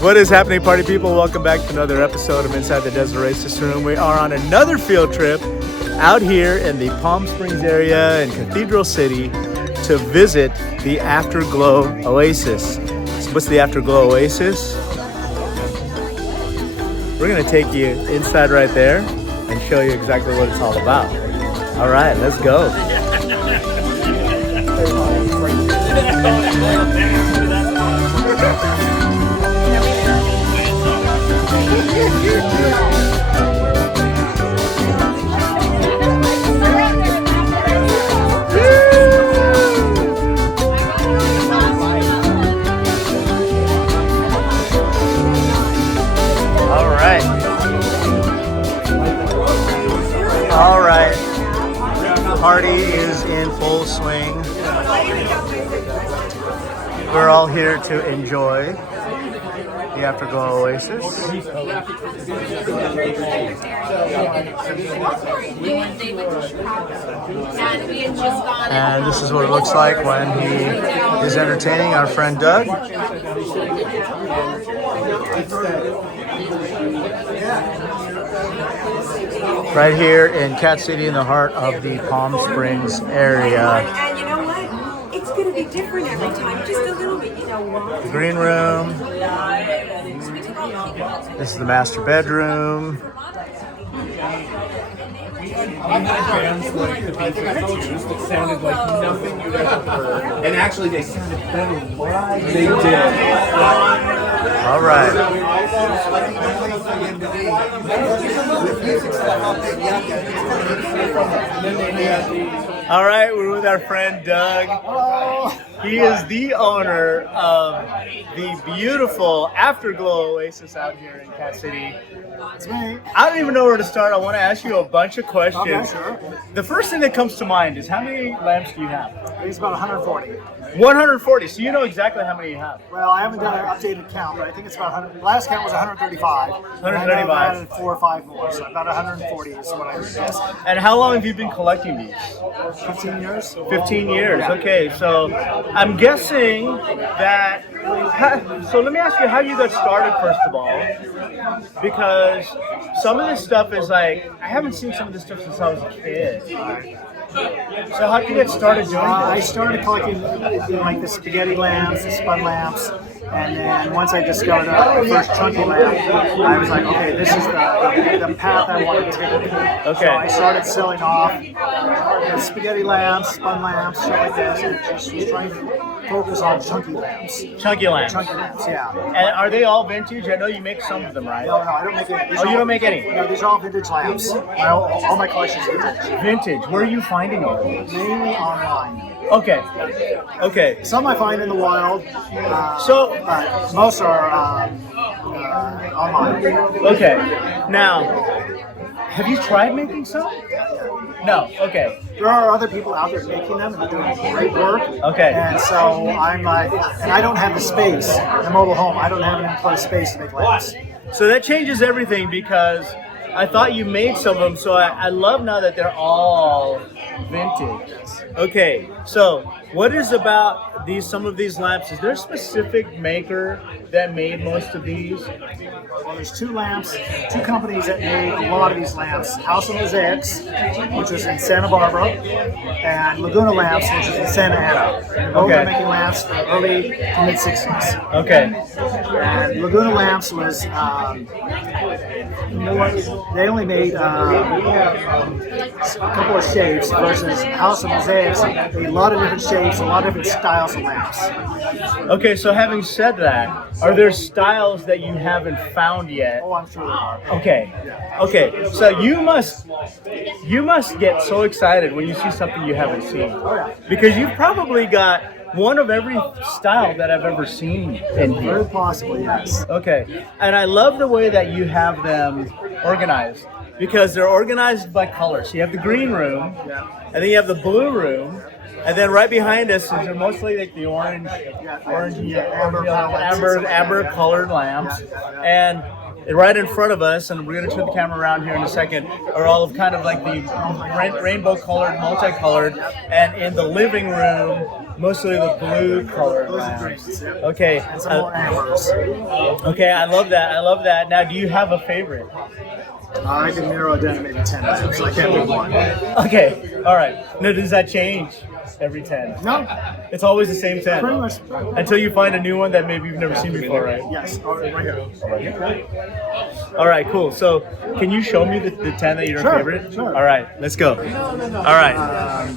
What is happening, party people? Welcome back to another episode of Inside the Desertoasisroom. We are on another field trip out here in the Palm Springs area in Cathedral City to visit the Afterglow Oasis. So what's the Afterglow Oasis? We're gonna take you inside right there and show you exactly what it's all about. All right, let's go. All right, party is in full swing. We're all here to enjoy the Afterglow Oasis. And this is what it looks like when he is entertaining our friend Doug. Right here in Cat City in the heart of the Palm Springs area. And you know what? It's going to be different every time, just a little bit, you know what? The green room. This is the master bedroom. That sounded like nothing you'd ever heard. And actually, they sounded better live. They did. All right. All right, we're with our friend Doug. He is the owner of the beautiful Afterglow Oasis out here in Cat City. It's me. I don't even know where to start. I want to ask you a bunch of questions. Okay, sure. The first thing that comes to mind is, how many lamps do you have? It's about 140. 140. So you know exactly how many you have. Well, I haven't done an updated count, but I think it's about 100. Last count was 135. 135. I added 4 or 5 more, so about 140 is what I would guess. And how long have you been collecting these? 15 years. 15 years. Okay, so I'm guessing that. So let me ask you how you got started, first of all, because some of this stuff is like, I haven't seen some of this stuff since I was a kid. So how did you get started doing I this? started collecting like the spaghetti lamps, the spun lamps, and then once I discovered the first chunky lamp, I was like, okay, this is the path I want to take. Okay. So I started selling off the spaghetti lamps, spun lamps, shit like this, and just was trying to focus on chunky lamps. Chunky lamps. Chunky lamps, yeah. And are they all vintage? I know you make some of them, right? No, I don't make any. Oh, you don't make any? No, these are all vintage lamps. All my collections are vintage. Vintage. Where are you finding all these? Mainly online. Okay. Okay. Some I find in the wild, but most are online. Okay. Now, have you tried making some? No. Okay. There are other people out there making them and they're doing great work. Okay. And so I'm like, and I don't have the space in a mobile home. I don't have an enclosed space to make lamps. So that changes everything, because I thought you made some of them, so I love now that they're all vintage. Okay, so what is about some of these lamps? Is there a specific maker that made most of these? Well, there's two companies that made a lot of these lamps. House of Mosaics, which is in Santa Barbara, and Laguna Lamps, which is in Santa Ana. They're both Okay. making lamps from early to mid 60s. Okay. And Laguna Lamps was they only made a couple of shapes versus House of Mosaics made a lot of different shapes, a lot of different styles of lamps. Okay, so having said that, are there styles that you haven't found yet? Oh, I'm sure there are. Okay. Okay. So you must get so excited when you see something you haven't seen, because you've probably got one of every style that I've ever seen in here. Very possibly, yes. Okay. And I love the way that you have them organized, because they're organized by color. So you have the green room, and then you have the blue room, and then right behind us is mostly like the amber colored lamps. And right in front of us, and we're going to turn the camera around here in a second, are all of kind of like the rainbow colored, multicolored, and in the living room, mostly the blue colored lamps. Okay. And some more ambers. Okay, I love that. I love that. Now, do you have a favorite? I can narrow it down to maybe 10 lamps. I can't do one. Okay, all right. Now, does that change every 10? No, It's always the same 10? pretty much. Until you find a new one that maybe you've never seen before, right? Yes, right here. All right, cool. So, can you show me the 10 that are your Sure, favorite? sure. All right, let's go. All right.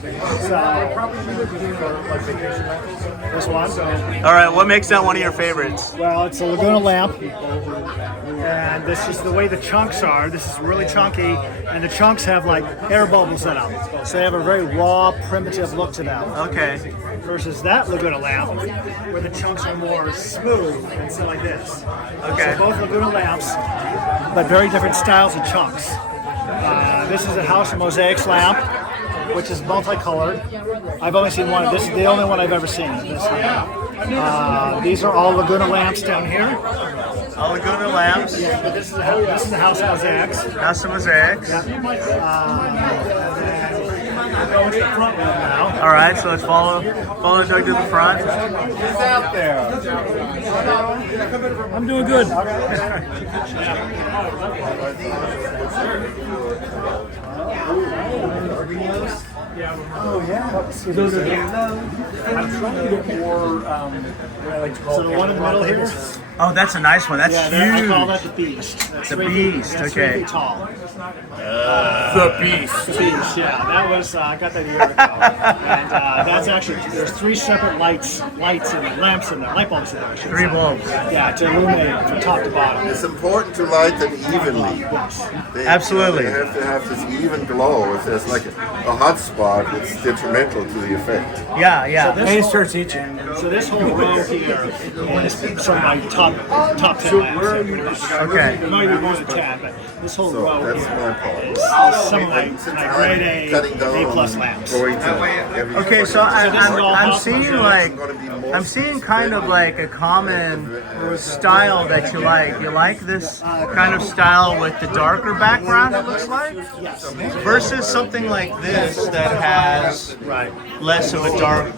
This one. All right, what makes that one of your favorites? Well, it's a Laguna lamp, and this is the way the chunks are. This is really chunky, and the chunks have like air bubbles in them, so they have a very raw, primitive look to them. Okay. Versus that Laguna lamp, where the chunks are more smooth and so like this. Okay. So both Laguna lamps, but very different styles of chunks. This is a House of Mosaics lamp, which is multicolored. I've only seen one. This is the only one I've ever seen. This lamp. These are all Laguna lamps down here. All Laguna lamps. Yeah, but this is a House of Mosaics. House of Mosaics. We're going to the front room now. All right, so let's follow Doug to the front. He's out there. I'm doing good. Oh yeah. I'm trying to get more. What I like to call So the one in the middle here? Oh, that's a nice one. That's Yeah, I call that huge. the Beast. That's The 3 feet- Beast, that's okay. 3 feet tall. The Beast. The Beast, yeah. That was, I got that a year ago. And that's actually, there's 3 separate lights and lamps in there, light bulbs in there. I should 3 say. bulbs. Yeah, to illuminate from top to bottom. It's important to light them evenly. Absolutely. They have to have this even glow. If there's like a hot spot, it's detrimental to the effect. Yeah, yeah. So this whole row here is some of my top 10 lamps. Okay. It might be more than 10, but this whole So row that's here my part. is some of my grade Cutting down A plus on lamps. going to every Okay, so this is all I'm house seeing mosaics. like I'm seeing kind of like a common style that you like. You like this kind of style with the darker background, it looks like, versus something like this that has less of a dark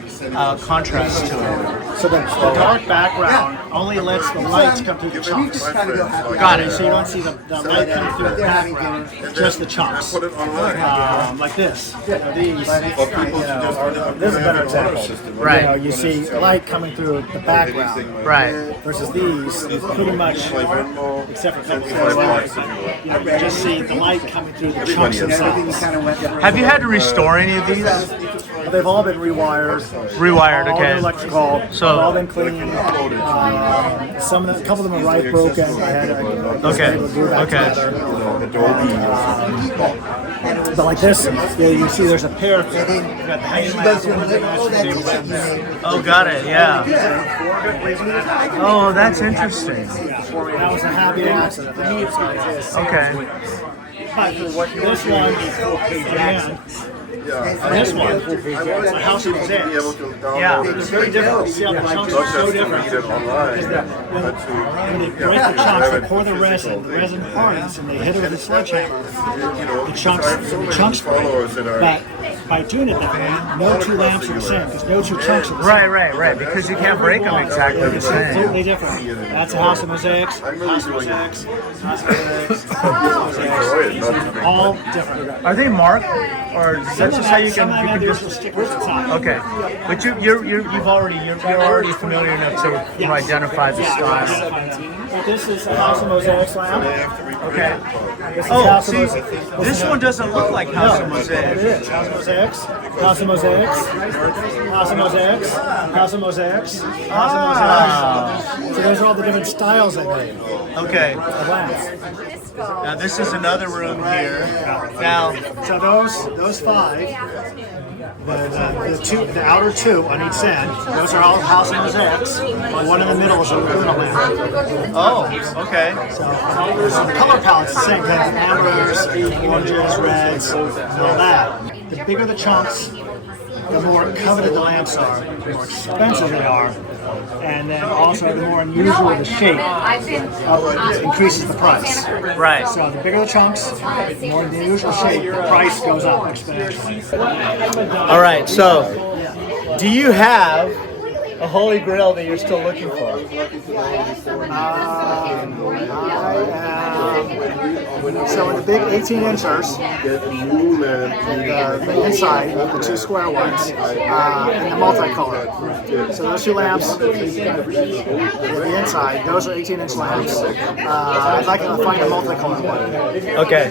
contrast to it. So the dark background only lets the lights come through the chunks. Got it. So you don't see the light coming through the background, just the chunks. Put it online. Like this. These. Or people should just This is a better example. Right. You know, you see light coming through the background. Right. Versus these, pretty much, except for a couple of you know, you just see the light coming through the chunks themselves. Have you had to restore any of these? They've all been rewired. Rewired, All okay. been electrical. So- They've all been cleaned. Some of them, a couple of them are right broken. I had to Okay. glue back Okay. together. But like this, you see there's a pair of Oh, got it. Yeah. Oh, that's interesting. That was a happy accident. Okay. But this one, and this one, it's a House of Mosaics. Yeah. They're very different. You see how the chunks are so different. When they break the chunks, they pour the resin hardens, and they hit it with a sledgehammer. The chunks break. But by doing it that way, no 2 lamps are the same, because no 2 chunks are the same. Right. Because you can't break them exactly the It's same. completely different. That's a House of Mosaics, House of Mosaics, House of Mosaics, House of Mosaics. All different. Are they marked, or is that just how you Some of them have the just? original stickers inside. Okay, but you're already familiar enough to identify the style. But this is a House of Mosaics lamp. Okay. This is Oh, House of see, Mosaics. this one doesn't look like House of It Mosaics. is. House of Mosaics, House of Mosaics, House of Mosaics, House of Mosaics, House of Mosaics. So those are all the different styles they made Okay. of lamps. Now this is another room here. Now, So those 5, the outer 2 on each end, those are all House of Mosaics. The one in the middle is a Laguna lamp. oh, okay. So the color palette's the same thing: ambers, oranges, reds, and all that. The bigger the chunks, the more coveted the lamps are, the more expensive they are, and then also the more unusual the shape increases the price. Right. So the bigger the chunks, the more the unusual shape, the price goes up exponentially. All right, so do you have a holy grail that you're still looking for? So in the big 18-inchers, the inside, the two square ones, and the multicolored. So those two lamps, the inside, those are 18-inch lamps. I'd like to find a multicolored one. Okay.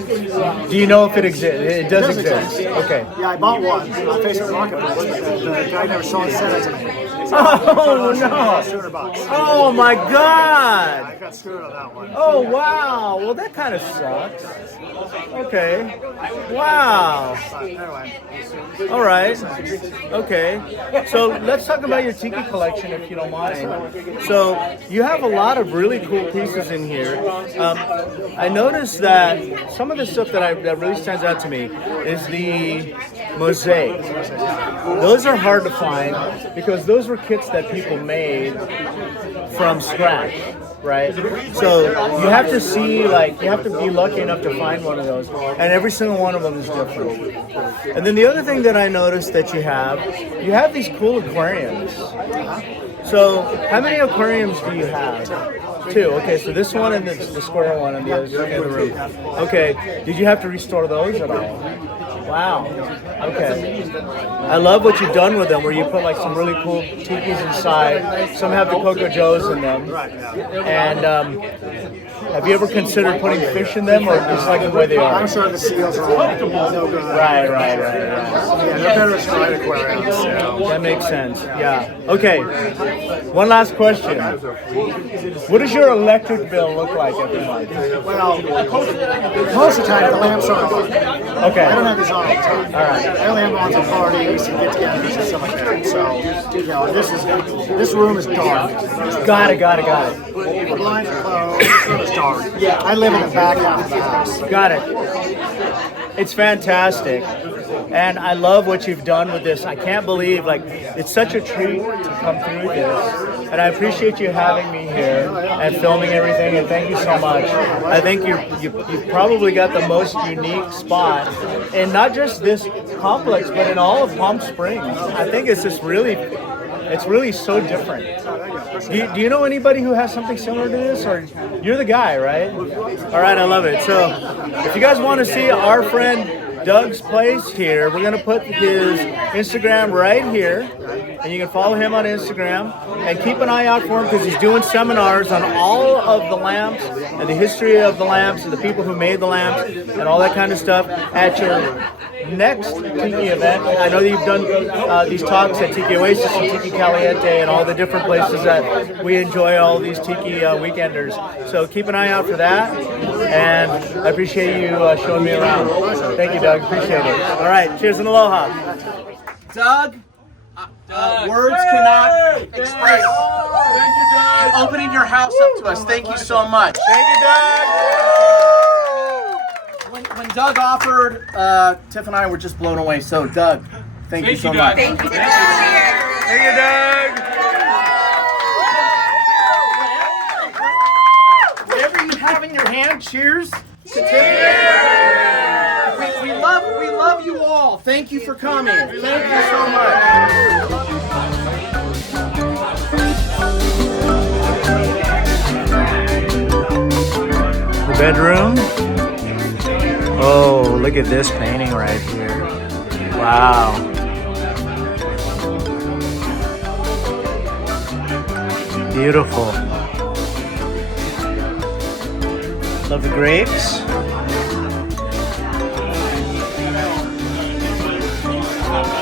Do you know if it exists? It does exist. Okay. Yeah, I bought one on Facebook Marketplace. The guy never said it to me. Oh no! $200. Oh my God! I got screwed on that one. Oh wow! Well, that kind of sucks. Okay. Wow. Anyway, All right. Okay. So let's talk about your tiki collection, if you don't mind. So you have a lot of really cool pieces in here. I noticed that some of the stuff that really stands out to me is the mosaic. Those are hard to find because those were kits that people made from scratch, right? So you have to see, like, you have to be lucky enough to find one of those, and every single one of them is different. And then the other thing that I noticed that you have these cool aquariums. So how many aquariums do you have? 2. Okay, so this one and the square one on the other side of the room. Okay, did you have to restore those at all? Wow. Okay. I love what you've done with them, where you put like some really cool tikis inside. Some have the Coco Joes in them. And have you ever considered putting fish in them, or just like the way they are? I'm sure the seals are no good. Right. Yeah, they're better as dried aquariums. That makes sense. Yeah. Okay. One last question. What does your electric bill look like every month? Well, most of the time the lamps are on. Okay. I don't have these on all the time. All right. I only have them on for parties and get-togethers and stuff like that. So, you know, this room is dark. Got it. The blinds are closed. This room is dark. I live in the back half of the house. Got it. It's fantastic. And I love what you've done with this. I can't believe, like, it's such a treat to come through this. And I appreciate you having me here and filming everything, and thank you so much. I think you've probably got the most unique spot, and not just this complex, but in all of Palm Springs. I think it's just really so different. Do you know anybody who has something similar to this, or you're the guy, right? All right, I love it. So if you guys want to see our friend Doug's place here, we're going to put his Instagram right here, and you can follow him on Instagram, and keep an eye out for him because he's doing seminars on all of the lamps and the history of the lamps and the people who made the lamps and all that kind of stuff at your next Tiki event. I know that you've done these talks at Tiki Oasis and Tiki Caliente and all the different places that we enjoy all these Tiki weekenders. So keep an eye out for that, and I appreciate you showing me around. Thank you, Doug. Appreciate it. All right. Cheers and aloha. Doug, words cannot express opening your house up to us. Thank you so much. Thank you, Doug. When Doug offered, Tiff and I were just blown away. So, Doug, thank you so much. Thank you. Thank you, Doug. Whatever you have in your hand, cheers. Cheers. We love you all. Thank you for coming. Thank you so much. The bedroom. Oh, look at this painting right here. Wow. Beautiful. Love the grapes.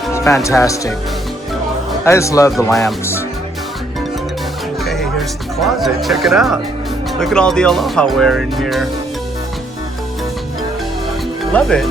It's fantastic. I just love the lamps. Okay, here's the closet. Check it out. Look at all the aloha wear in here. Love it.